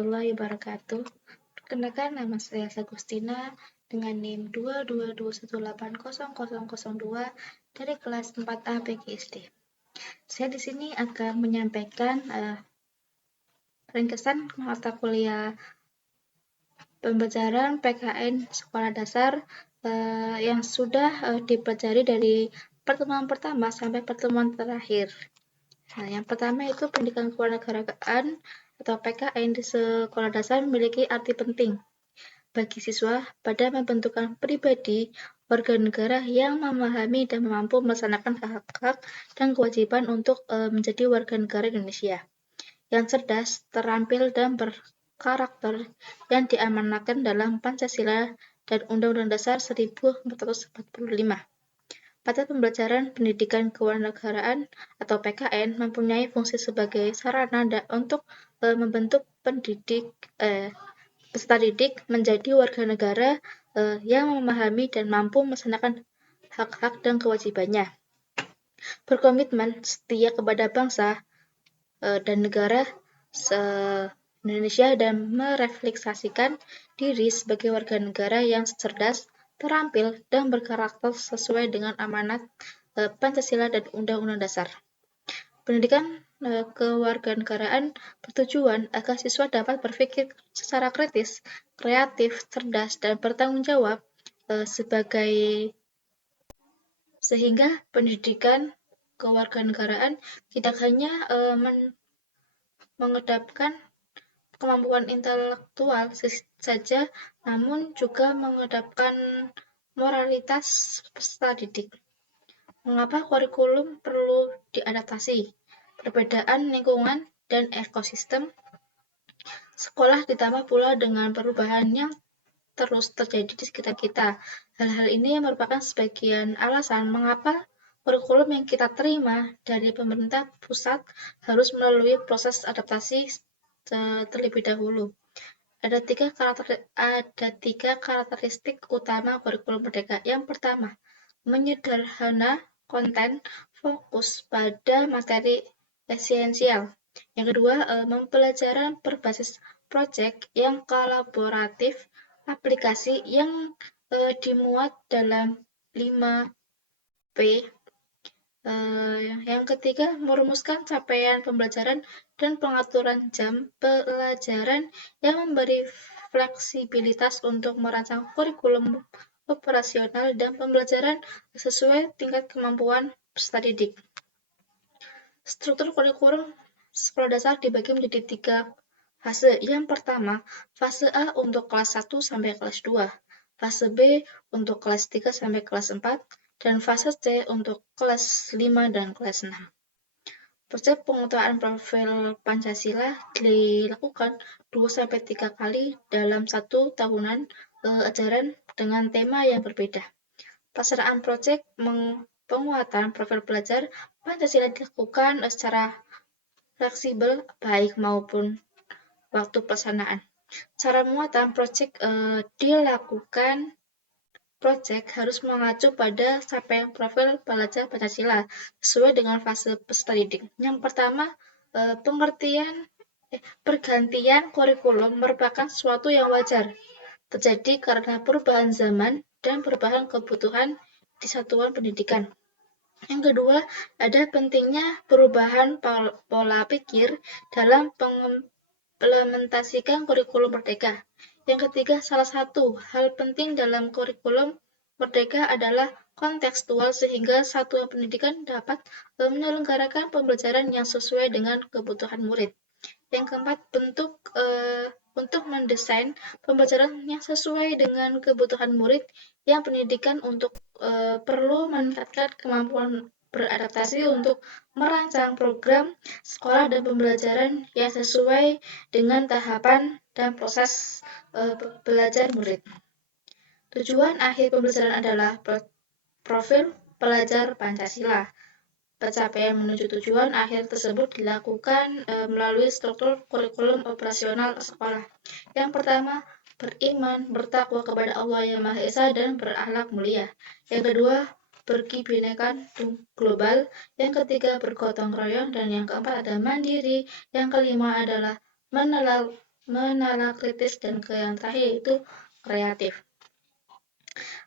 warahmatullahi wabarakatuh. Perkenalkan, nama saya Sagustina dengan NIM 222180002 dari kelas 4A PGSD. Saya di sini akan menyampaikan ringkasan mata kuliah pembelajaran PKN Sekolah Dasar yang sudah dipelajari dari pertemuan pertama sampai pertemuan terakhir. Nah, yang pertama itu pendidikan kewarganegaraan atau PKN di sekolah dasar memiliki arti penting bagi siswa pada pembentukan pribadi warga negara yang memahami dan mampu melaksanakan hak-hak dan kewajiban untuk menjadi warga negara Indonesia yang cerdas, terampil, dan berkarakter yang diamanatkan dalam Pancasila dan Undang-Undang Dasar 1445. Pada pembelajaran pendidikan kewarganegaraan atau PKN mempunyai fungsi sebagai sarana untuk membentuk peserta didik menjadi warga negara yang memahami dan mampu melaksanakan hak-hak dan kewajibannya, berkomitmen setia kepada bangsa dan negara Indonesia dan merefleksikan diri sebagai warga negara yang cerdas, terampil, dan berkarakter sesuai dengan amanat Pancasila dan Undang-Undang Dasar. Pendidikan kewarganegaraan bertujuan agar siswa dapat berpikir secara kritis, kreatif, cerdas, dan bertanggung jawab sehingga pendidikan kewarganegaraan tidak hanya mengedepankan kemampuan intelektual saja, namun juga mengedepankan moralitas peserta didik. Mengapa kurikulum perlu diadaptasi? Perbedaan lingkungan dan ekosistem sekolah ditambah pula dengan perubahan yang terus terjadi di sekitar kita. Hal-hal ini merupakan sebagian alasan mengapa kurikulum yang kita terima dari pemerintah pusat harus melalui proses adaptasi terlebih dahulu. Ada tiga karakteristik utama kurikulum merdeka. Yang pertama, menyederhana konten, fokus pada materi esensial. Yang kedua, pembelajaran berbasis proyek yang kolaboratif, aplikasi yang dimuat dalam 5P. Yang ketiga, merumuskan capaian pembelajaran dan pengaturan jam pelajaran yang memberi fleksibilitas untuk merancang kurikulum operasional dan pembelajaran sesuai tingkat kemampuan peserta didik. Struktur kurikulum sekolah dasar dibagi menjadi 3 fase. Yang pertama, fase A untuk kelas 1 sampai kelas 2, fase B untuk kelas 3 sampai kelas 4, dan fase C untuk kelas 5 dan kelas 6. Proses penguturan profil Pancasila dilakukan 2-3 kali dalam 1 tahunan ajaran dengan tema yang berbeda. Pelaksanaan proyek penguatan profil pelajar Pancasila dilakukan secara fleksibel baik maupun waktu pelaksanaan. Cara penguatan proyek dilakukan proyek harus mengacu pada capaian profil pelajar Pancasila sesuai dengan fase peserta didik. Yang pertama, pergantian kurikulum merupakan sesuatu yang wajar terjadi karena perubahan zaman dan perubahan kebutuhan di satuan pendidikan. Yang kedua, ada pentingnya perubahan pola pikir dalam mengimplementasikan kurikulum merdeka. Yang ketiga, salah satu hal penting dalam kurikulum merdeka adalah kontekstual sehingga satuan pendidikan dapat menyelenggarakan pembelajaran yang sesuai dengan kebutuhan murid. Yang keempat, untuk mendesain pembelajaran yang sesuai dengan kebutuhan murid yang pendidikan untuk perlu meningkatkan kemampuan beradaptasi untuk merancang program sekolah dan pembelajaran yang sesuai dengan tahapan dan proses belajar murid. Tujuan akhir pembelajaran adalah profil pelajar Pancasila. Pencapaian menuju tujuan akhir tersebut dilakukan melalui struktur kurikulum operasional sekolah. Yang pertama, beriman, bertakwa kepada Allah Yang Maha Esa dan berakhlak mulia. Yang kedua, berkebinekaan global. Yang ketiga, bergotong royong. Dan yang keempat ada mandiri. Yang kelima adalah menala kritis, dan yang terakhir yaitu kreatif.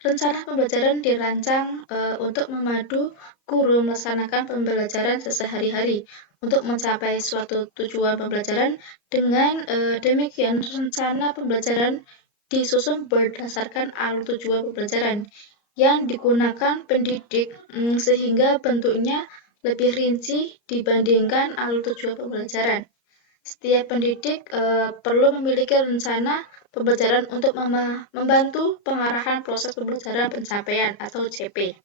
Rencana pembelajaran dirancang untuk memadu guru melaksanakan pembelajaran sehari-hari untuk mencapai suatu tujuan pembelajaran. Dengan demikian, rencana pembelajaran disusun berdasarkan alur tujuan pembelajaran yang digunakan pendidik sehingga bentuknya lebih rinci dibandingkan alur tujuan pembelajaran. Setiap pendidik perlu memiliki rencana pembelajaran untuk membantu pengarahan proses pembelajaran pencapaian atau CP.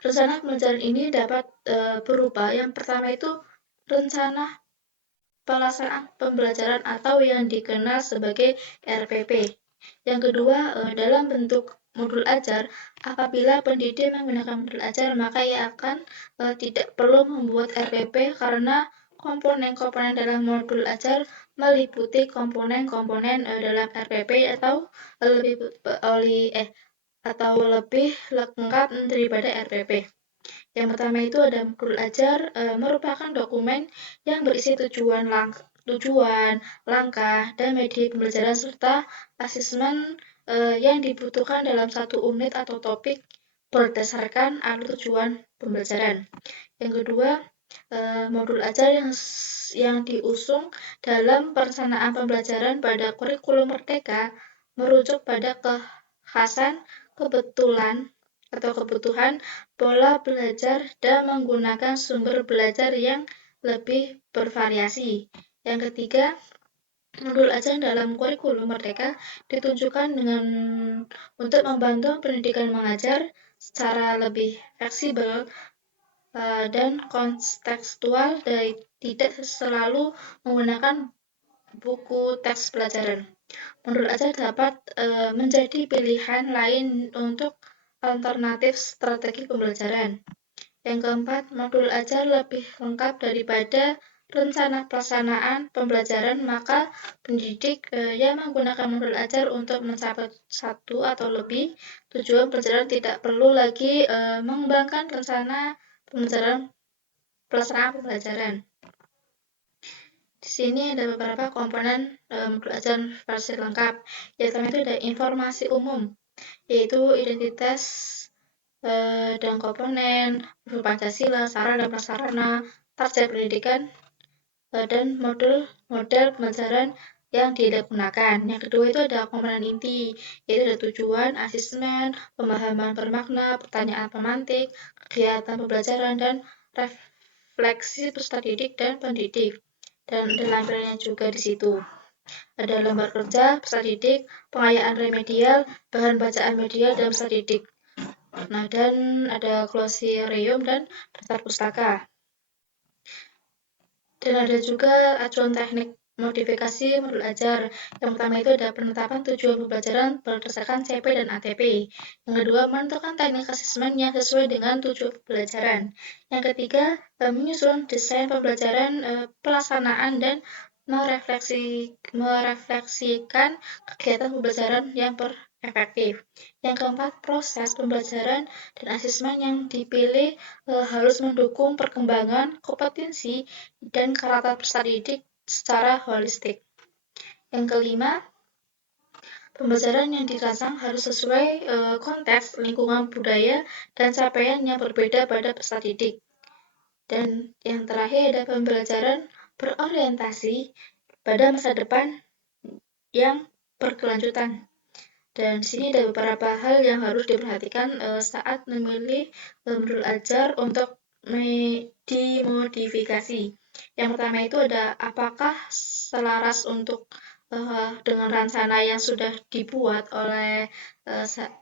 Rencana pembelajaran ini dapat berupa yang pertama itu rencana pelaksanaan pembelajaran atau yang dikenal sebagai RPP. Yang kedua, dalam bentuk modul ajar. Apabila pendidik menggunakan modul ajar, maka ia akan tidak perlu membuat RPP karena komponen-komponen dalam modul ajar meliputi komponen-komponen dalam RPP atau lebih lengkap daripada RPP. Yang pertama itu ada modul ajar, merupakan dokumen yang berisi tujuan, langkah, dan media pembelajaran serta asesmen yang dibutuhkan dalam satu unit atau topik berdasarkan alur tujuan pembelajaran. Yang kedua, modul ajar yang diusung dalam perencanaan pembelajaran pada kurikulum Merdeka merujuk pada kekhasan, kebutuhan pola belajar dan menggunakan sumber belajar yang lebih bervariasi. Yang ketiga, modul ajar dalam kurikulum Merdeka ditunjukkan untuk membantu pendidikan mengajar secara lebih fleksibel dan kontekstual dan tidak selalu menggunakan buku teks pelajaran. Modul ajar dapat menjadi pilihan lain untuk alternatif strategi pembelajaran. Yang keempat, modul ajar lebih lengkap daripada rencana pelaksanaan pembelajaran, maka pendidik yang menggunakan modul ajar untuk mencapai satu atau lebih tujuan pelajaran tidak perlu lagi mengembangkan rencana pelaksanaan pembelajaran. Di sini ada beberapa komponen modul ajar versi lengkap. Yang pertama itu ada informasi umum, yaitu identitas dan komponen, Pancasila, sarana dan prasarana, target pendidikan, dan model pembelajaran yang digunakan. Yang kedua itu ada komponen inti, yaitu ada tujuan, asesmen, pemahaman bermakna, pertanyaan pemantik, kegiatan pembelajaran, dan refleksi peserta didik dan pendidik. Dan ada lampirannya juga di situ. Ada lembar kerja, peserta didik, pengayaan remedial, bahan bacaan medial, dan peserta didik. Nah, dan ada glosarium dan daftar pustaka. Dan ada juga acuan teknik modifikasi modul ajar. Yang pertama itu ada penetapan tujuan pembelajaran berdasarkan CP dan ATP. Yang kedua, menentukan teknik asesmen yang sesuai dengan tujuan pembelajaran. Yang ketiga, menyusun desain pembelajaran, pelaksanaan, dan merefleksikan kegiatan pembelajaran yang efektif. Yang keempat, proses pembelajaran dan asesmen yang dipilih harus mendukung perkembangan kompetensi dan karakter peserta didik secara holistik. Yang kelima, pembelajaran yang dirancang harus sesuai konteks, lingkungan budaya, dan capaian yang berbeda pada peserta didik. Dan yang terakhir ada pembelajaran berorientasi pada masa depan yang berkelanjutan. Dan di sini ada beberapa hal yang harus diperhatikan saat memilih modul ajar untuk dimodifikasi. Yang pertama itu ada apakah selaras dengan rencana yang sudah dibuat oleh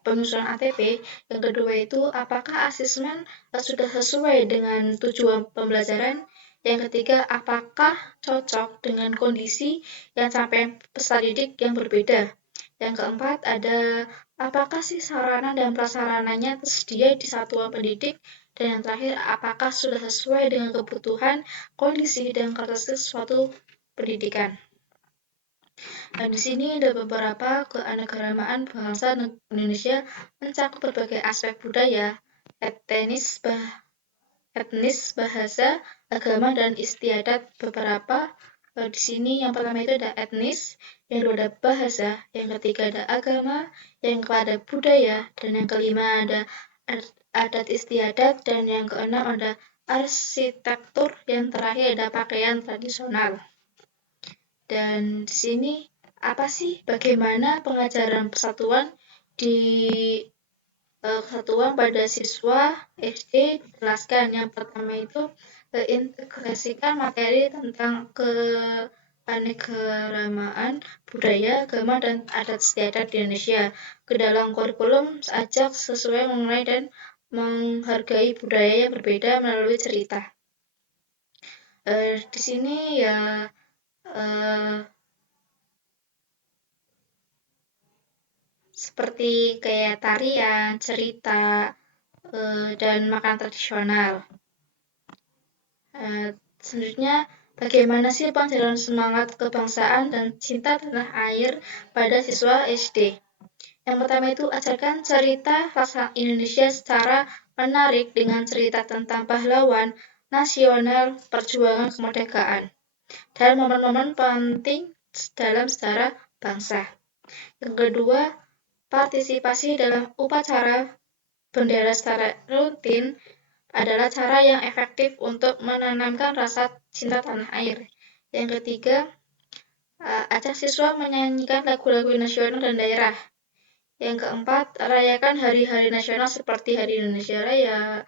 penyusunan ATP. Yang kedua itu apakah asesmen sudah sesuai dengan tujuan pembelajaran. Yang ketiga, apakah cocok dengan kondisi yang sampai peserta didik yang berbeda. Yang keempat ada apakah sih sarana dan prasarananya tersedia di satuan pendidik. Dan yang terakhir, apakah sudah sesuai dengan kebutuhan, kondisi, dan karakteristik suatu pendidikan. Nah, di sini ada beberapa keanekaragaman bangsa Indonesia mencakup berbagai aspek budaya, etnis, bahasa, agama, dan istiadat. Beberapa Di sini yang pertama itu ada etnis, yang kedua ada bahasa, yang ketiga ada agama, yang keempat ada budaya, dan yang kelima ada adat istiadat, dan yang keenam ada arsitektur, yang terakhir ada pakaian tradisional. Dan di sini apa sih bagaimana pengajaran persatuan di kesatuan pada siswa SD jelaskan. Yang pertama itu integrasikan materi tentang keanekaragaman budaya, agama, dan adat istiadat di Indonesia ke dalam kurikulum. Ajak sesuai mengenai dan menghargai budaya yang berbeda melalui cerita. Di sini ya seperti kayak tarian, cerita, dan makanan tradisional. Selanjutnya, bagaimana sih pengajaran semangat kebangsaan dan cinta tanah air pada siswa SD? Yang pertama itu ajarkan cerita rasa Indonesia secara menarik dengan cerita tentang pahlawan nasional perjuangan kemerdekaan dan momen-momen penting dalam sejarah bangsa. Yang kedua, partisipasi dalam upacara bendera secara rutin adalah cara yang efektif untuk menanamkan rasa cinta tanah air. Yang ketiga, ajak siswa menyanyikan lagu-lagu nasional dan daerah. Yang keempat, rayakan hari-hari nasional seperti Hari Indonesia Raya,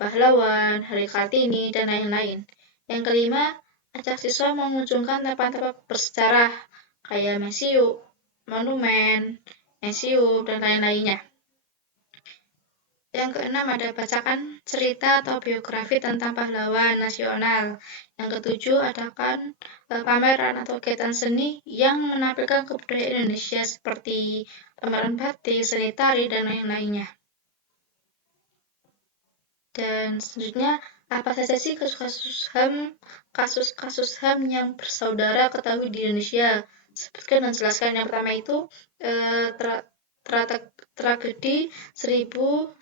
Pahlawan, Hari Kartini, dan lain-lain. Yang kelima, ajak siswa mengunjungkan tempat-tempat bersejarah kayak museum, monumen, museum, dan lain-lainnya. Yang keenam ada bacakan cerita atau biografi tentang pahlawan nasional. Yang ketujuh adakan pameran atau kegiatan seni yang menampilkan kebudayaan Indonesia seperti pameran batik, seni tari, dan lain-lainnya. Dan selanjutnya, apa saja sih kasus-kasus HAM yang bersaudara ketahui di Indonesia? Sebutkan dan jelaskan. Yang pertama itu tragedi 1965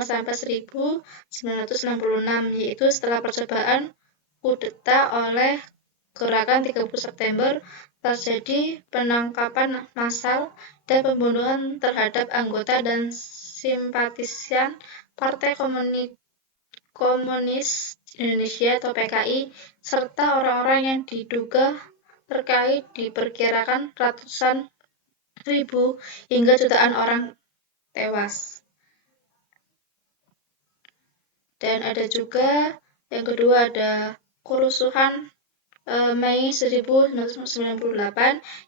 sampai 1966, yaitu setelah percobaan kudeta oleh Gerakan 30 September terjadi penangkapan massal dan pembunuhan terhadap anggota dan simpatisan Partai Komunis Indonesia atau PKI serta orang-orang yang diduga terkait. Diperkirakan ratusan ribu hingga jutaan orang tewas. Dan ada juga yang kedua ada kerusuhan Mei 1998,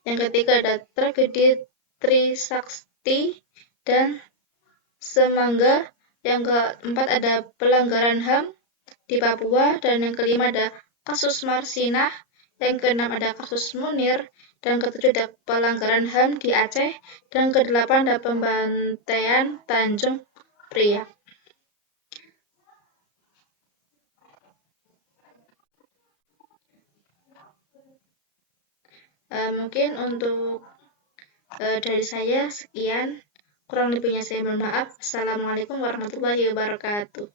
yang ketiga ada tragedi Trisakti dan Semangga, yang keempat ada pelanggaran HAM di Papua, dan yang kelima ada kasus Marsinah, yang keenam ada kasus Munir, dan ketujuh ada pelanggaran HAM di Aceh, dan kedelapan ada pembantaian Tanjung Priok. Mungkin untuk dari saya sekian, kurang lebihnya saya mohon maaf. Assalamualaikum warahmatullahi wabarakatuh.